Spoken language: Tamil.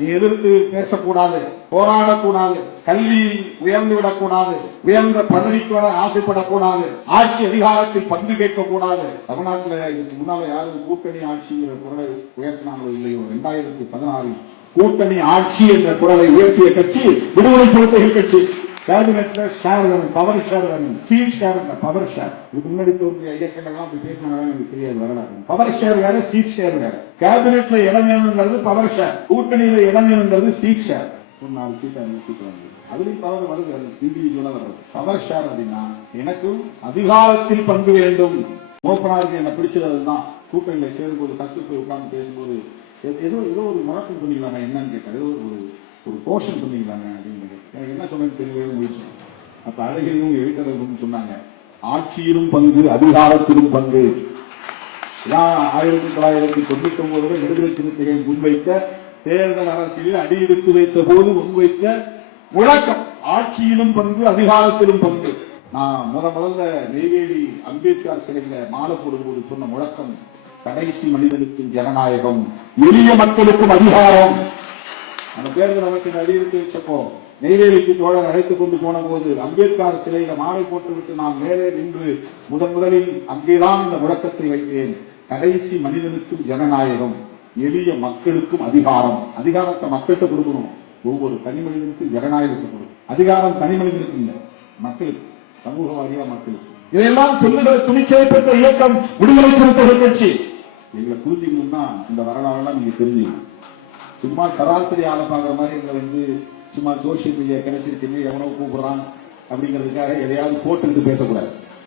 நீ எதிர்த்து பேசக்கூடாது போராடக்கூடாது கல்வி உயர்ந்து விடக்கூடாது உயர்ந்த பதவிக்கு வர ஆசைப்படக்கூடாது ஆட்சி அதிகாரத்தில் பங்கு கேட்கக்கூடாது. தமிழ்நாட்டில் இதுக்கு முன்னால யாரும் கூட்டணி ஆட்சிங்கிற குரலை உயர்த்தினாங்களோ இல்லையோ? ரெண்டாயிரத்தி பதினாறில் கூட்டணி ஆட்சி என்ற குரலை உயர்த்திய கட்சி விடுதலை சிறுத்தைகள் கட்சி கேபினெட்ல ஷேர் வேணும் பவர் ஷேர் வேணும் சீட் ஷேர் பவர் ஷேர் இதுக்கு முன்னாடி தோன்றிய இயக்கங்கள்லாம் அப்படி பேசினாங்க எனக்கு தெரியாது வரலாறு. பவர் ஷேர் வேற சீட் ஷேர் வேற. கேபினெட்ல இடம் வேணுங்கிறது பவர் ஷேர் கூட்டணியில இடம் வேணுங்கிறது சீட் ஷேர் ஒரு நாலு சீட் அஞ்சு சீட் வந்து அதுலயும் பவர் வருது அது இண்டிவிஜுவலா வருது. பவர் ஷேர் அப்படின்னா எனக்கும் அதிகாரத்தில் பங்கு வேண்டும். மோப்பனாருக்கு என்ன பிடிச்சது அதுதான் கூட்டணியில சேரும்போது ஃபர்ஸ்ட் போய் உட்கார்ந்து பேசும்போது ஏதோ ஏதோ ஒரு முழக்கம் சொன்னீங்களாங்க என்னன்னு கேட்டால் ஏதோ ஒரு ஒரு போர்ஷன் சொன்னீங்களாங்க அப்படின்னு. எனக்கு என்ன சொன்னது தெரியவே முடிச்சு அப்ப அழகிரியும் எழுத்தரவும் சொன்னாங்க. ஆட்சியிலும் பங்கு அதிகாரத்திலும் பங்கு. ஆயிரத்தி தொள்ளாயிரத்தி தொண்ணூத்தி ஒன்பதுல விடுதலை சிறுத்தைகளை முன்வைத்த தேர்தல் அரசியலில் அடியெடுத்து வைத்த போது முன்வைத்த முழக்கம். ஆட்சியிலும் பங்கு அதிகாரத்திலும் பங்கு. நான் முத முதல்ல நெய்வேலி அம்பேத்கர் சிலையில மாலை போடும்போது சொன்ன முழக்கம் கடைசி மனிதனுக்கும் ஜனநாயகம் எளிய மக்களுக்கும் அதிகாரம். அந்த தேர்தல் அரசின் அடியெடுத்து வச்சப்போ நெய்வேலிக்கு தோழர் அழைத்துக் கொண்டு போன போது அம்பேத்கர் சிலையில மாலை போட்டுவிட்டு நான் மேலே நின்று முதன் முதலில் அங்கேதான் இந்த முழக்கத்தை வைத்தேன். கடைசி மனிதனுக்கும் ஜனநாயகம் எளிய மக்களுக்கும் அதிகாரம். அதிகாரத்தை மக்கள்கிட்ட கொடுக்கணும். ஒவ்வொரு தனி மனிதனுக்கும் ஜனநாயகத்தை கொடுக்கணும். அதிகாரம் தனி மனிதனுக்கு இல்லை. மக்களுக்கு சமூக வாரியா மக்களுக்கு இதையெல்லாம் சொல்லுகிற துணிச்சலை பெற்ற இயக்கம் விடுதலை சிறுத்தைகள் கட்சி. எங்களை புரிஞ்சுக்கணும்னா இந்த வரலாறுலாம் நீங்க தெரிஞ்சுக்கணும். சும்மா சராசரி ஆளை பார்க்குற மாதிரி எங்களை வந்து சும்மா சோசியல் மீடியா கிடைச்சிருச்சுன்னு எவனோ கூப்பிடுறான் அப்படிங்கிறதுக்காக எதையாவது போட்டுக்கிட்டு பேசக்கூடாது.